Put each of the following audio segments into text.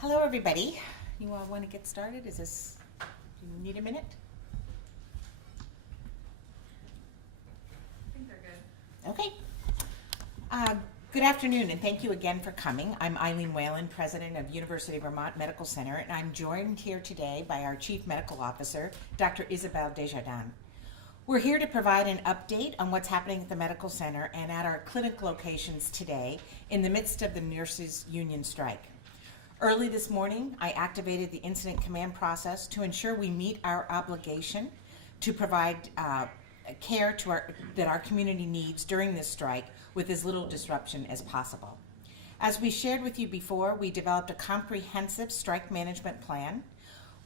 Hello, everybody. You all want to get started? Do you need a minute? I think they're good. Okay. Good afternoon, and thank you again for coming. I'm Eileen Whalen, president of University of Vermont Medical Center, and I'm joined here today by our Chief Medical Officer, Dr. Isabelle Desjardins. We're here to provide an update on what's happening at the medical center and at our clinic locations today in the midst of the nurses' union strike. Early this morning, I activated the incident command process to ensure we meet our obligation to provide care that our community needs during this strike with as little disruption as possible. As we shared with you before, we developed a comprehensive strike management plan.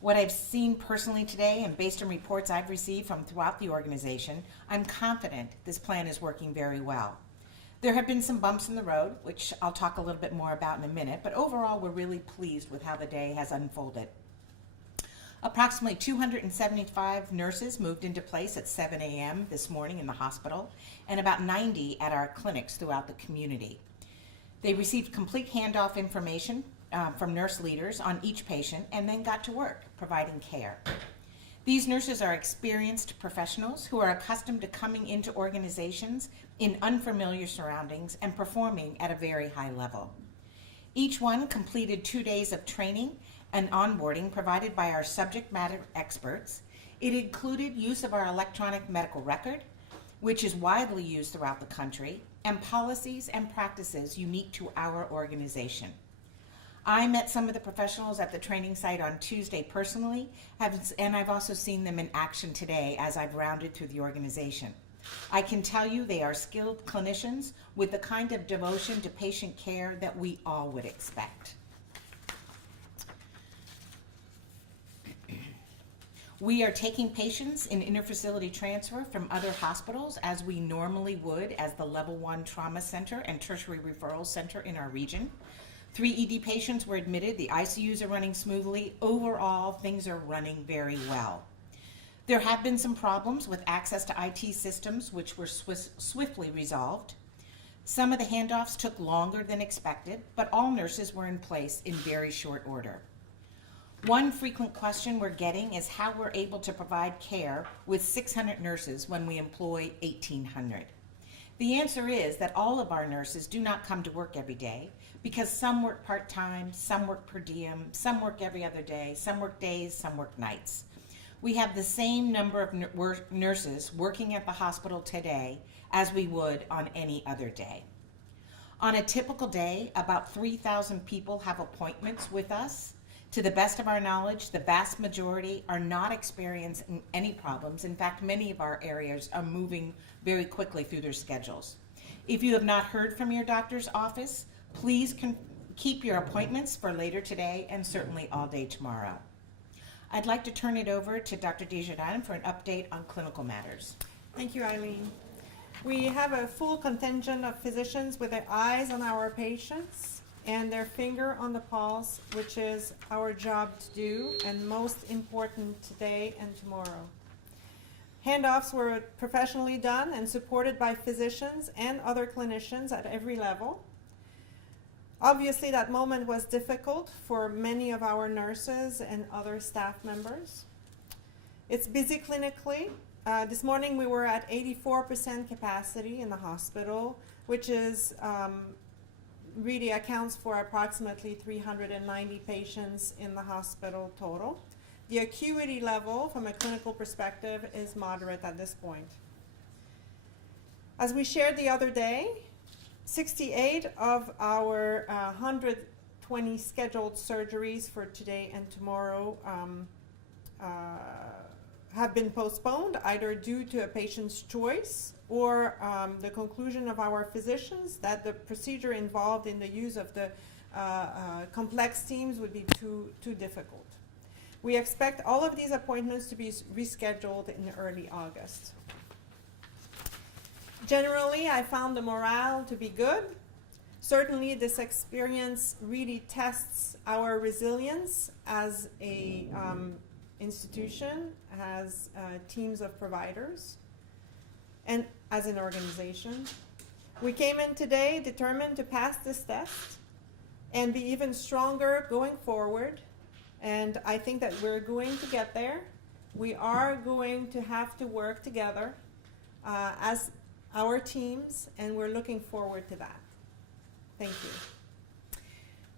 What I've seen personally today, and based on reports I've received from throughout the organization, I'm confident this plan is working very well. There have been some bumps in the road, which I'll talk a little bit more about in a minute, but overall we're really pleased with how the day has unfolded. Approximately 275 nurses moved into place at 7 a.m. this morning in the hospital, and about 90 at our clinics throughout the community. They received complete handoff information from nurse leaders on each patient and then got to work providing care. These nurses are experienced professionals who are accustomed to coming into organizations in unfamiliar surroundings and performing at a very high level. Each one completed 2 days of training and onboarding provided by our subject matter experts. It included use of our electronic medical record, which is widely used throughout the country, and policies and practices unique to our organization. I met some of the professionals at the training site on Tuesday personally, and I've also seen them in action today as I've rounded through the organization. I can tell you they are skilled clinicians with the kind of devotion to patient care that we all would expect. We are taking patients in interfacility transfer from other hospitals as we normally would as the Level 1 Trauma Center and Tertiary Referral Center in our region. 3 ED patients were admitted. The ICUs are running smoothly. Overall, things are running very well. There have been some problems with access to IT systems, which were swiftly resolved. Some of the handoffs took longer than expected, but all nurses were in place in very short order. One frequent question we're getting is how we're able to provide care with 600 nurses when we employ 1,800. The answer is that all of our nurses do not come to work every day because some work part-time, some work per diem, some work every other day, some work days, some work nights. We have the same number of nurses working at the hospital today as we would on any other day. On a typical day, about 3,000 people have appointments with us. To the best of our knowledge, the vast majority are not experiencing any problems. In fact, many of our areas are moving very quickly through their schedules. If you have not heard from your doctor's office, please keep your appointments for later today and certainly all day tomorrow. I'd like to turn it over to Dr. Desjardins for an update on clinical matters. Thank you, Eileen. We have a full contingent of physicians with their eyes on our patients and their finger on the pulse, which is our job to do and most important today and tomorrow. Handoffs were professionally done and supported by physicians and other clinicians at every level. Obviously, that moment was difficult for many of our nurses and other staff members. It's busy clinically. This morning we were at 84% capacity in the hospital, which is really accounts for approximately 390 patients in the hospital total. The acuity level from a clinical perspective is moderate at this point. As we shared the other day, 68 of our 120 scheduled surgeries for today and tomorrow have been postponed, either due to a patient's choice or the conclusion of our physicians that the procedure involved in the use of the complex teams would be too difficult. We expect all of these appointments to be rescheduled in early August. Generally, I found the morale to be good. Certainly, this experience really tests our resilience as a institution, as teams of providers, and as an organization. We came in today determined to pass this test and be even stronger going forward. And I think that we're going to get there. We are going to have to work together as our teams, and we're looking forward to that. Thank you.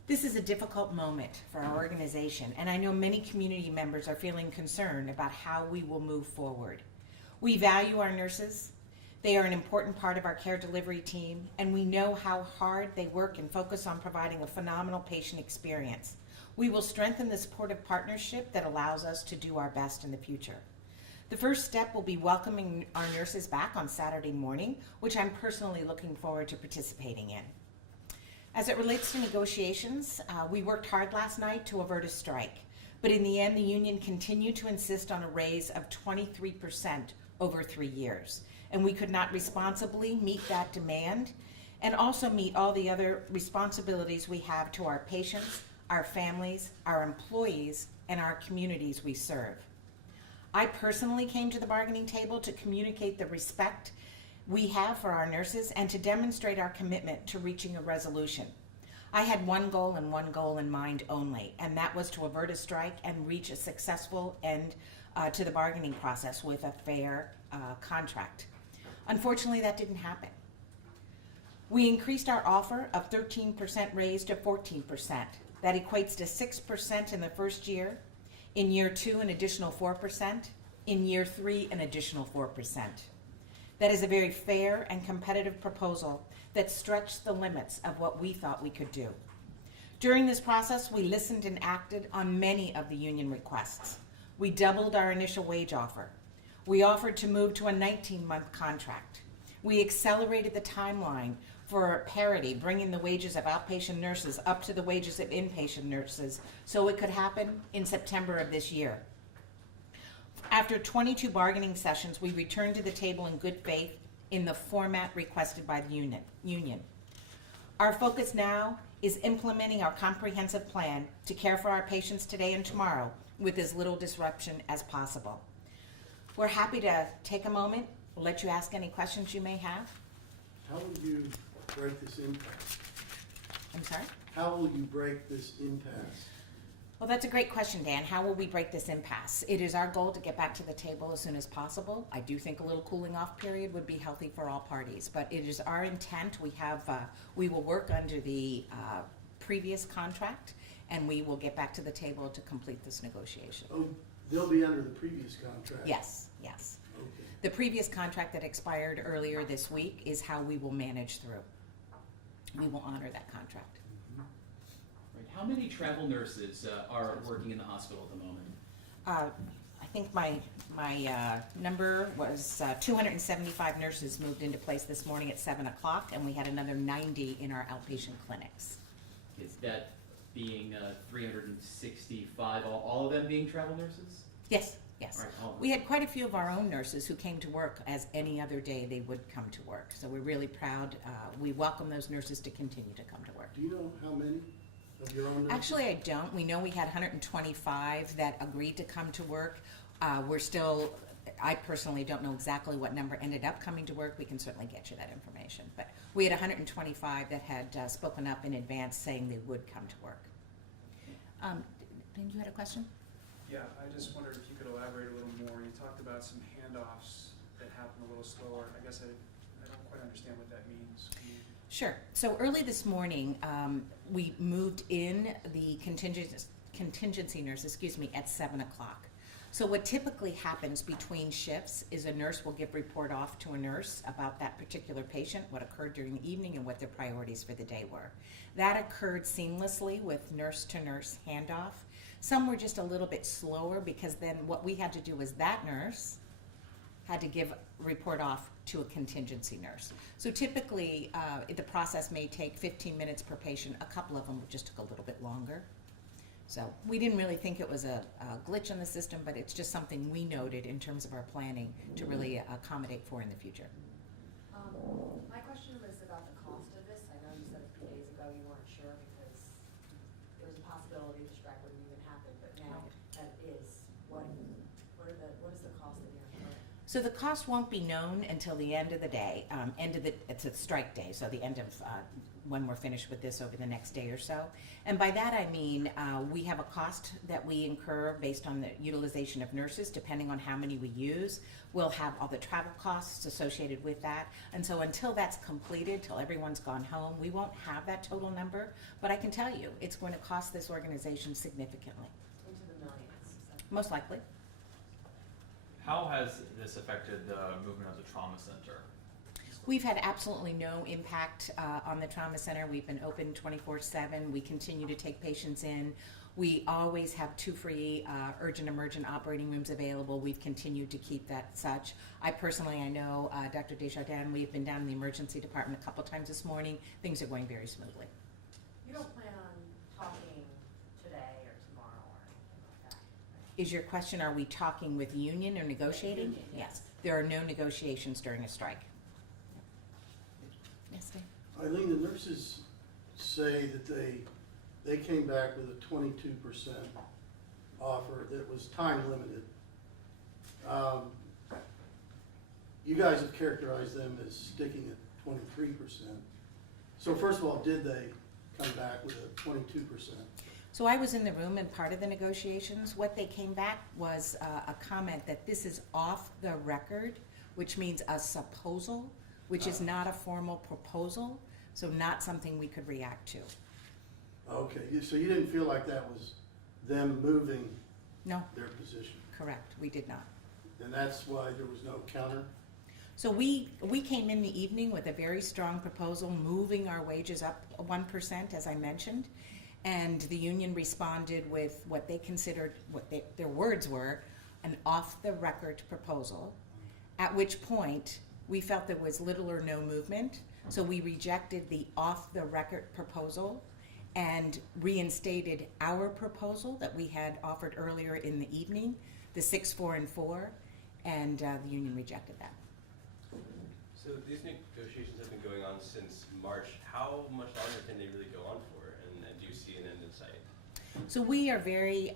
This is a difficult moment for our organization, and I know many community members are feeling concerned about how we will move forward. We value our nurses. They are an important part of our care delivery team, and we know how hard they work and focus on providing a phenomenal patient experience. We will strengthen the supportive partnership that allows us to do our best in the future. The first step will be welcoming our nurses back on Saturday morning, which I'm personally looking forward to participating in. As it relates to negotiations, we worked hard last night to avert a strike, but in the end, the union continued to insist on a raise of 23% over 3 years, and we could not responsibly meet that demand and also meet all the other responsibilities we have to our patients, our families, our employees, and our communities we serve. I personally came to the bargaining table to communicate the respect we have for our nurses and to demonstrate our commitment to reaching a resolution. I had one goal in mind only, and that was to avert a strike and reach a successful end to the bargaining process with a fair contract. Unfortunately, that didn't happen. We increased our offer of 13% raise to 14%. That equates to 6% in the first year. In year 2, an additional 4%. In year 3, an additional 4%. That is a very fair and competitive proposal that stretched the limits of what we thought we could do. During this process, we listened and acted on many of the union requests. We doubled our initial wage offer. We offered to move to a 19-month contract. We accelerated the timeline for parity, bringing the wages of outpatient nurses up to the wages of inpatient nurses so it could happen in September of this year. After 22 bargaining sessions, we returned to the table in good faith in the format requested by the union. Our focus now is implementing our comprehensive plan to care for our patients today and tomorrow with as little disruption as possible. We're happy to take a moment, let you ask any questions you may have. How will you break this impasse? I'm sorry? How will you break this impasse? Well, that's a great question, Dan. How will we break this impasse? It is our goal to get back to the table as soon as possible. I do think a little cooling off period would be healthy for all parties, but it is our intent. We will work under the previous contract, and we will get back to the table to complete this negotiation. Oh, they'll be under the previous contract? Yes, yes. Okay. The previous contract that expired earlier this week is how we will manage through. We will honor that contract. Right. How many travel nurses are working in the hospital at the moment? I think my number was 275 nurses moved into place this morning at 7 o'clock, and we had another 90 in our outpatient clinics. Is that being 365, all of them being travel nurses? Yes, yes. All right, all of them. We had quite a few of our own nurses who came to work as any other day they would come to work. So we're really proud. We welcome those nurses to continue to come to work. Do you know how many of your own nurses? Actually, I don't. We know we had 125 that agreed to come to work. I personally don't know exactly what number ended up coming to work. We can certainly get you that information. But we had 125 that had spoken up in advance saying they would come to work. Ben, you had a question? Yeah, I just wondered if you could elaborate a little more. You talked about some handoffs that happen a little slower. I guess I don't quite understand what that means. Can you... Sure. So early this morning, we moved in the contingency nurse, at 7 o'clock. So what typically happens between shifts is a nurse will give report off to a nurse about that particular patient, what occurred during the evening, and what their priorities for the day were. That occurred seamlessly with nurse-to-nurse handoff. Some were just a little bit slower because then what we had to do was that nurse had to give report off to a contingency nurse. So typically, the process may take 15 minutes per patient. A couple of them just took a little bit longer. So we didn't really think it was a glitch in the system, but it's just something we noted in terms of our planning to really accommodate for in the future. My question was about the cost of this. I know you said a few days ago you weren't sure because there was a possibility the strike wouldn't even happen, but now that is, what is the cost of your current? So the cost won't be known until the end of the day, it's a strike day, so the end of when we're finished with this over the next day or so. And by that I mean we have a cost that we incur based on the utilization of nurses, depending on how many we use. We'll have all the travel costs associated with that. And so until that's completed, till everyone's gone home, we won't have that total number. But I can tell you, it's going to cost this organization significantly, Into the millions. So- most likely. How has this affected the movement of the trauma center? We've had absolutely no impact on the trauma center. We've been open 24/7. We continue to take patients in. We always have 2 free urgent emergent operating rooms available. We've continued to keep that such. I know Dr. Desjardins, we've been down in the emergency department a couple times this morning. Things are going very smoothly. You don't plan on talking today or tomorrow or anything like that? right? Is your question, are we talking with union or negotiating? Union, yes. There are no negotiations during a strike. Yes, Dave? Eileen, the nurses say that they came back with a 22% offer that was time limited. You guys have characterized them as sticking at 23%. So first of all, did they come back with a 22%? So I was in the room and part of the negotiations. What they came back was a comment that this is off the record, which means a supposal, which is not a formal proposal, so not something we could react to. Okay, so you didn't feel like that was them moving No, their position? correct, we did not. And that's why there was no counter? So we came in the evening with a very strong proposal, moving our wages up 1%, as I mentioned, and the union responded with what they considered, their words were, an off-the-record proposal, at which point we felt there was little or no movement, so we rejected the off-the-record proposal and reinstated our proposal that we had offered earlier in the evening, the 6, 4, and 4, and the union rejected that. So these negotiations have been going on since March. How much longer can they really go on for, and do you see an end in sight? So we are very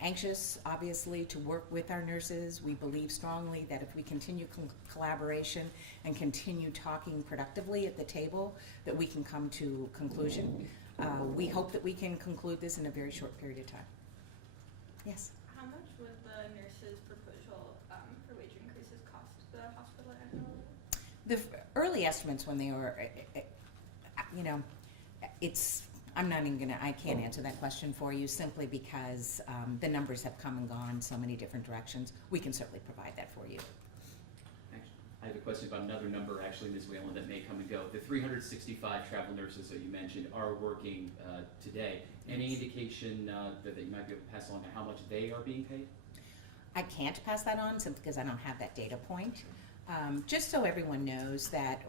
anxious, obviously, to work with our nurses. We believe strongly that if we continue collaboration and continue talking productively at the table, that we can come to conclusion. We hope that we can conclude this in a very short period of time. Yes? How much would the nurses' proposal for wage increases cost the hospital annually? The early estimates when they were, I can't answer that question for you simply because the numbers have come and gone so many different directions. We can certainly provide that for you. Actually, I have a question about another number, actually, Ms. Whalen, that may come and go. The 365 travel nurses that you mentioned are working today. Any indication that you might be able to pass along to how much they are being paid? I can't pass that on simply because I don't have that data point. Just so everyone knows that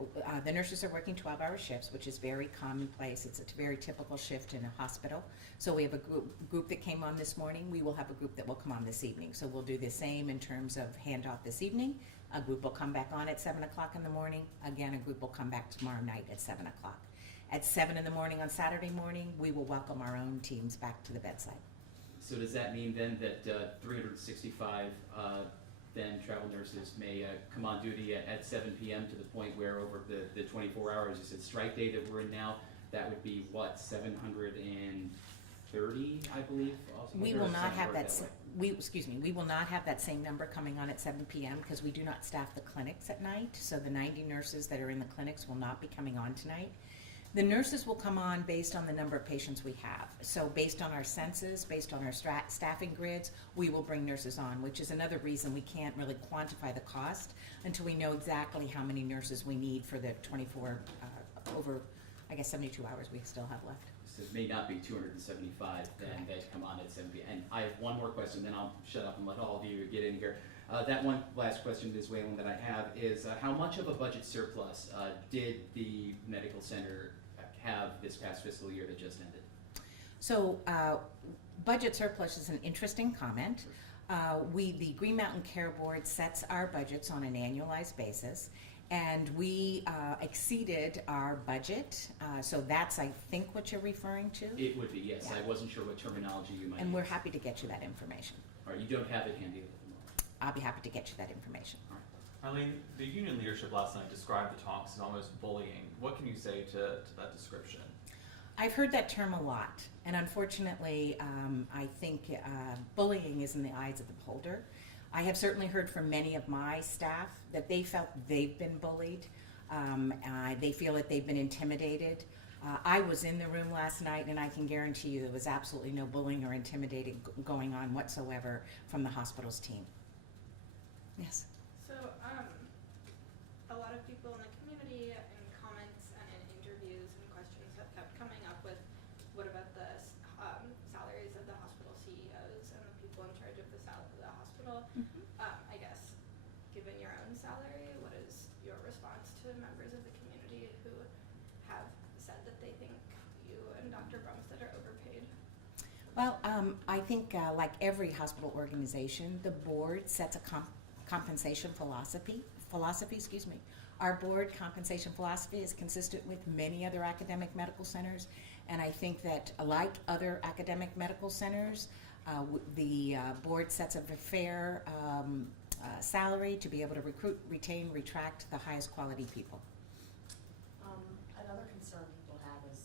the nurses are working 12-hour shifts, which is very commonplace. It's a very typical shift in a hospital. So we have a group that came on this morning. We will have a group that will come on this evening. So we'll do the same in terms of handoff this evening. A group will come back on at 7 o'clock in the morning. Again, a group will come back tomorrow night at 7 o'clock. At 7 in the morning on Saturday morning, we will welcome our own teams back to the bedside. So does that mean then that 365 then travel nurses may come on duty at 7 p.m. to the point where over the 24 hours, you said strike day that we're in now, that would be what, 730, I believe? We will not have we will not have that same number coming on at 7 p.m. because we do not staff the clinics at night. So the 90 nurses that are in the clinics will not be coming on tonight. The nurses will come on based on the number of patients we have. So based on our census, based on our staffing grids, we will bring nurses on, which is another reason we can't really quantify the cost until we know exactly how many nurses we need for the 24, over, I guess, 72 hours we still have left. So it may not be 275 then that come on at 7 p.m. And I have one more question, then I'll shut up and let all of you get in here. That one last question, Ms. Whalen, that I have is how much of a budget surplus did the medical center have this past fiscal year that just ended? So budget surplus is an interesting comment. The Green Mountain Care Board sets our budgets on an annualized basis, and we exceeded our budget. So that's, I think, what you're referring to. It would be, yes. Yeah. I wasn't sure what terminology you might And we're use. happy to get you that information. All right, you don't have it handy at the moment. I'll be happy to get you that information. Eileen, the union leadership last night described the talks as almost bullying. What can you say to that description? I've heard that term a lot, and unfortunately, I think bullying is in the eyes of the beholder. I have certainly heard from many of my staff that they felt they've been bullied. They feel that they've been intimidated. I was in the room last night, and I can guarantee you there was absolutely no bullying or intimidating going on whatsoever from the hospital's team. Yes. So, a lot of people in the community in comments and in interviews and questions have kept coming up with, what about the salaries of the hospital CEOs and the people in charge of the hospital? I guess, given your own salary, what is your response to members of the community who have said that they think you and Dr. Brumstead are overpaid? Well, I think like every hospital organization, the board sets a compensation philosophy. Our board compensation philosophy is consistent with many other academic medical centers, and I think that like other academic medical centers, the board sets a fair salary to be able to recruit, retain, retract the highest quality people. Another concern people have is,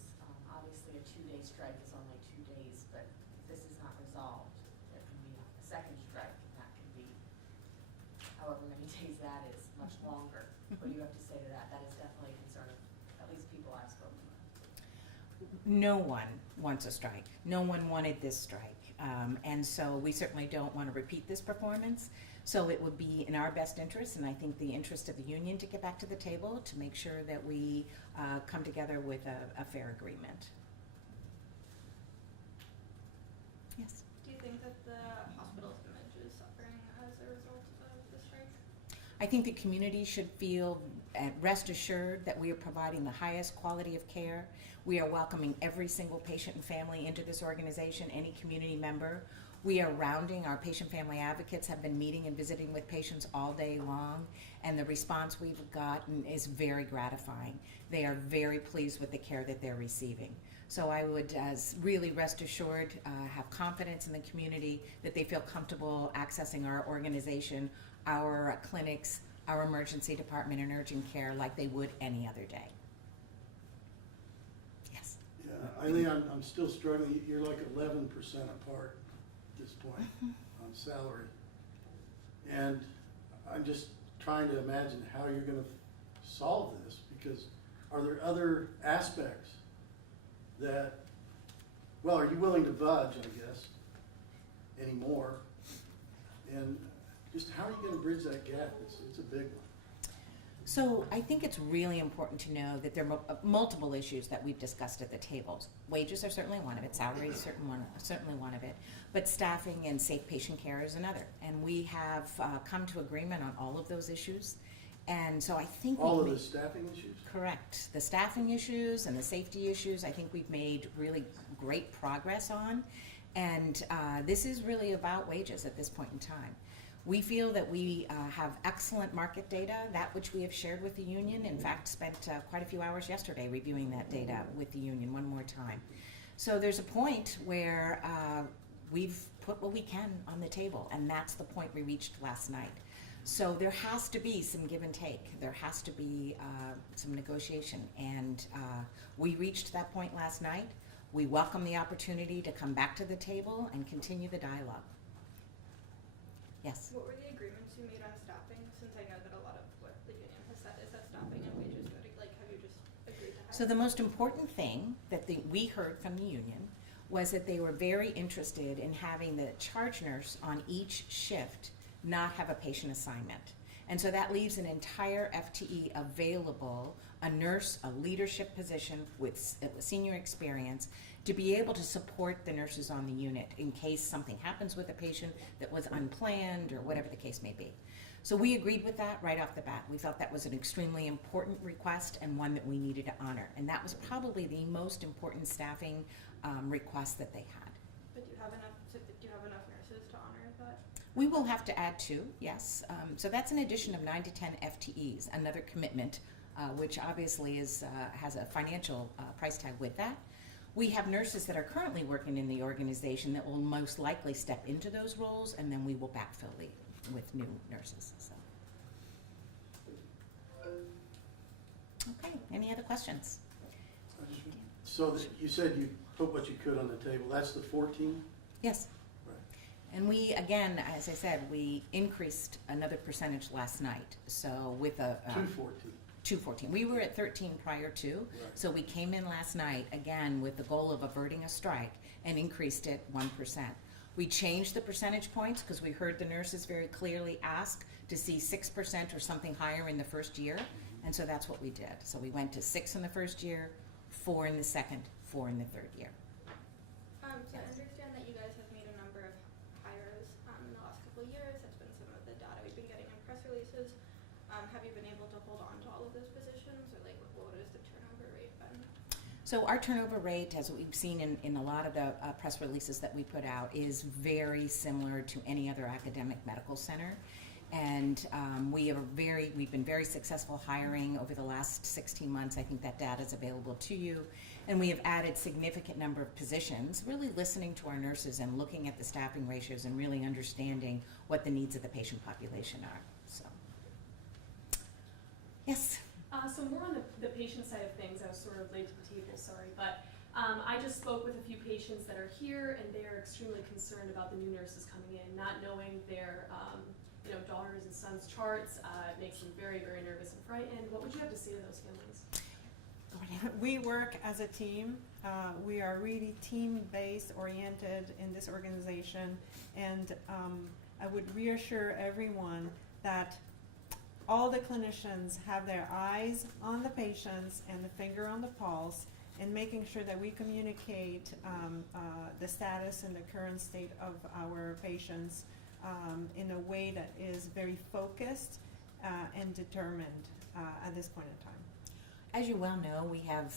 obviously a 2-day strike is only 2 days, but if this is not resolved, there can be a second strike, and that can be however many days that is, much longer. What do you have to say to that? That is definitely a concern of at least people I've spoken with. No one wants a strike. No one wanted this strike. And so we certainly don't want to repeat this performance. So it would be in our best interest, and I think the interest of the union, to get back to the table to make sure that we come together with a fair agreement. Yes. Do you think that the hospital's image is suffering as a result of the strike? I think the community should feel rest assured that we are providing the highest quality of care. We are welcoming every single patient and family into this organization, any community member. We are rounding, our patient family advocates have been meeting and visiting with patients all day long, and the response we've gotten is very gratifying. They are very pleased with the care that they're receiving. So I would really rest assured, have confidence in the community that they feel comfortable accessing our organization, our clinics, our emergency department and urgent care like they would any other day. Yes. Yeah, Eileen, I'm still struggling. You're like 11% apart at this point on salary. And I'm just trying to imagine how you're going to solve this, because are there other aspects that, well, are you willing to budge, I guess, anymore? And just how are you going to bridge that gap? It's a big one. So I think it's really important to know that there are multiple issues that we've discussed at the tables. Wages are certainly one of it, salary is certainly one of it, but staffing and safe patient care is another. And we have come to agreement on all of those issues. And so I think all of the staffing issues? Correct. The staffing issues and the safety issues, I think we've made really great progress on. And this is really about wages at this point in time. We feel that we have excellent market data, that which we have shared with the union. In fact, spent quite a few hours yesterday reviewing that data with the union one more time. So there's a point where we've put what we can on the table, and that's the point we reached last night. So there has to be some give and take. There has to be some negotiation, and we reached that point last night. We welcome the opportunity to come back to the table and continue the dialogue. Yes. What were the agreements you made on staffing? Since I know that a lot of what the union has said is that staffing and wages go to, like, have you just agreed to hire? So the most important thing that we heard from the union was that they were very interested in having the charge nurse on each shift not have a patient assignment. And so that leaves an entire FTE available, a nurse, a leadership position with senior experience, to be able to support the nurses on the unit in case something happens with a patient that was unplanned or whatever the case may be. So we agreed with that right off the bat. We felt that was an extremely important request and one that we needed to honor. And that was probably the most important staffing request that they had. But do you have enough nurses to honor that? We will have to add 2, yes. So that's an addition of 9 to 10 FTEs, another commitment, which obviously has a financial price tag with that. We have nurses that are currently working in the organization that will most likely step into those roles, and then we will backfill with new nurses, so. Okay, any other questions? So you said you put what you could on the table, that's the 14? Yes. Right. And we, again, as I said, we increased another percentage last night, so with a. 214. 214. We were at 13 prior to, Right. so we came in last night, again, with the goal of averting a strike and increased it 1%. We changed the percentage points because we heard the nurses very clearly ask to see 6% or something higher in the first year, and so that's what we did. So we went to 6 in the first year, 4 in the second, 4 in the third year. So I understand that you guys have made a number of hires in the last couple of years. That's been some of the data we've been getting in press releases. Have you been able to hold on to all of those positions, or like what has the turnover rate been? So our turnover rate, as we've seen in a lot of the press releases that we put out, is very similar to any other academic medical center. And we've been very successful hiring over the last 16 months. I think that data is available to you. And we have added significant number of positions, really listening to our nurses and looking at the staffing ratios and really understanding what the needs of the patient population are. So, yes. So more on the patient side of things, I was sort of late to the table, sorry, but I just spoke with a few patients that are here, and they are extremely concerned about the new nurses coming in, not knowing their daughters and sons' charts. It makes them very, very nervous and frightened. What would you have to say to those families? We work as a team. We are really team-based oriented in this organization, and I would reassure everyone that all the clinicians have their eyes on the patients and the finger on the pulse, and making sure that we communicate the status and the current state of our patients in a way that is very focused and determined at this point in time. As you well know, we have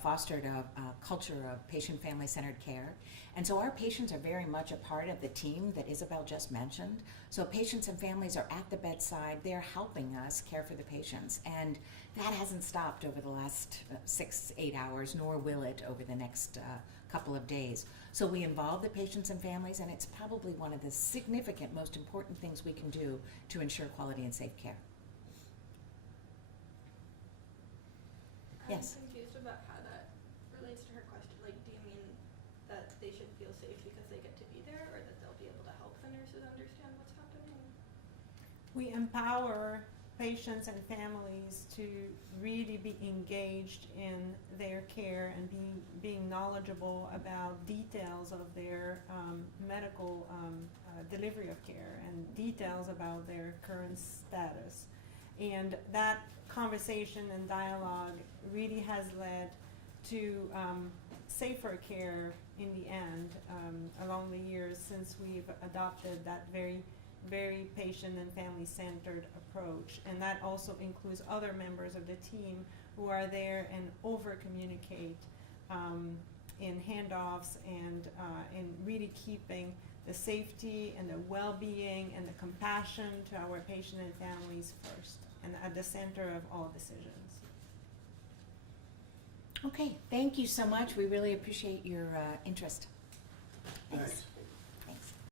fostered a culture of patient-family-centered care. And so our patients are very much a part of the team that Isabelle just mentioned. So patients and families are at the bedside. They're helping us care for the patients. And that hasn't stopped over the last 6-8 hours, nor will it over the next couple of days. So we involve the patients and families, and it's probably one of the significant, most important things we can do to ensure quality and safe care. Yes. I'm confused about how that relates to her question. Like, do you mean that they should feel safe because they get to be there, or that they'll be able to help the nurses understand what's happening? We empower patients and families to really be engaged in their care and being knowledgeable about details of their medical delivery of care and details about their current status. And that conversation and dialogue really has led to safer care in the end along the years since we've adopted that very patient and family-centered approach. And that also includes other members of the team who are there and over-communicate in handoffs and in really keeping the safety and the well-being and the compassion to our patient and families first and at the center of all decisions. Okay, thank you so much. We really appreciate your interest. Thanks.